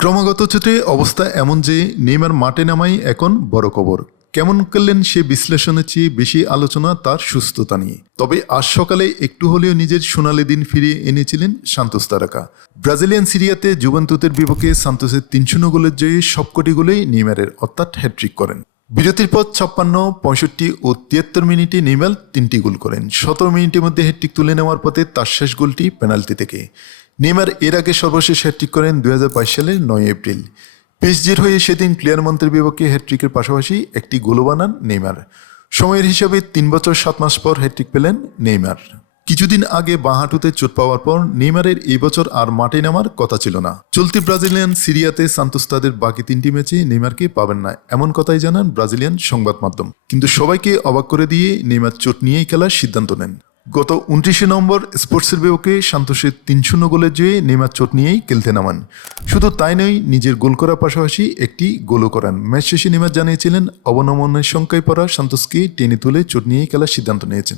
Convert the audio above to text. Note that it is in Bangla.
ক্রমাগত চোটে অবস্থা এমন যে নেইমার মাঠে নামাই এখন বড় খবর। কেমন করলেন সে বিশ্লেষণের চেয়ে বেশি আলোচনা তার সুস্থতা নিয়ে। তবে আজ সকালে একটু হলেও নিজের সোনালি দিন ফিরিয়ে এনেছিলেন সান্তোস তারকা। ব্রাজিলিয়ান সিরিয়াতে জুভেন্তুসের বিপক্ষে সান্তোসের 3-0 গোলের জয়ে সবকটি গোলেই নেইমারের অর্থাৎ হ্যাট্রিক করেন। বিরতির পর 56, 65 ও 73 মিনিটে নেইমার 3টি গোল করেন। 17 মিনিটের মধ্যে হ্যাট্রিক তুলে নেওয়ার পথে তার শেষ গোলটি পেনাল্টি থেকে। নেইমার এর আগে সর্বশেষ হ্যাট্রিক করেন 2022 সালের 9 এপ্রিল। পিএসজির হয়ে সেদিন ক্লিয়ারমন্তের বিপক্ষে হ্যাট্রিকের পাশাপাশি একটি গোলও বানান নেইমার। সময়ের হিসাবে 3 বছর 7 মাস পর হ্যাট্রিক পেলেন নেইমার। কিছুদিন আগে বাঁ হাঁটুতে চোট পাওয়ার পর নেইমারের এই বছর আর মাঠে নামার কথা ছিল না। চলতি ব্রাজিলিয়ান সিরিয়াতে সান্তোস তাদের বাকি 3টি ম্যাচে নেইমারকে পাবেন না, এমন কথাই জানান ব্রাজিলিয়ান সংবাদ মাধ্যম। কিন্তু সবাইকে অবাক করে দিয়ে নেইমার চোট নিয়েই খেলার সিদ্ধান্ত নেন। গত 29 নভেম্বর স্পোর্টসের বিপক্ষে সান্তোসের 3-0 গোলের জয়ে নেইমার চোট নিয়েই খেলতে নামান। শুধু তাই নয়, নিজের গোল করার পাশাপাশি একটি গোলও করান। ম্যাচ শেষে নেইমার জানিয়েছিলেন অবনমনের সংখ্যায় পড়া সান্তোসকে টেনে তুলে চোট নিয়েই খেলার সিদ্ধান্ত নিয়েছেন।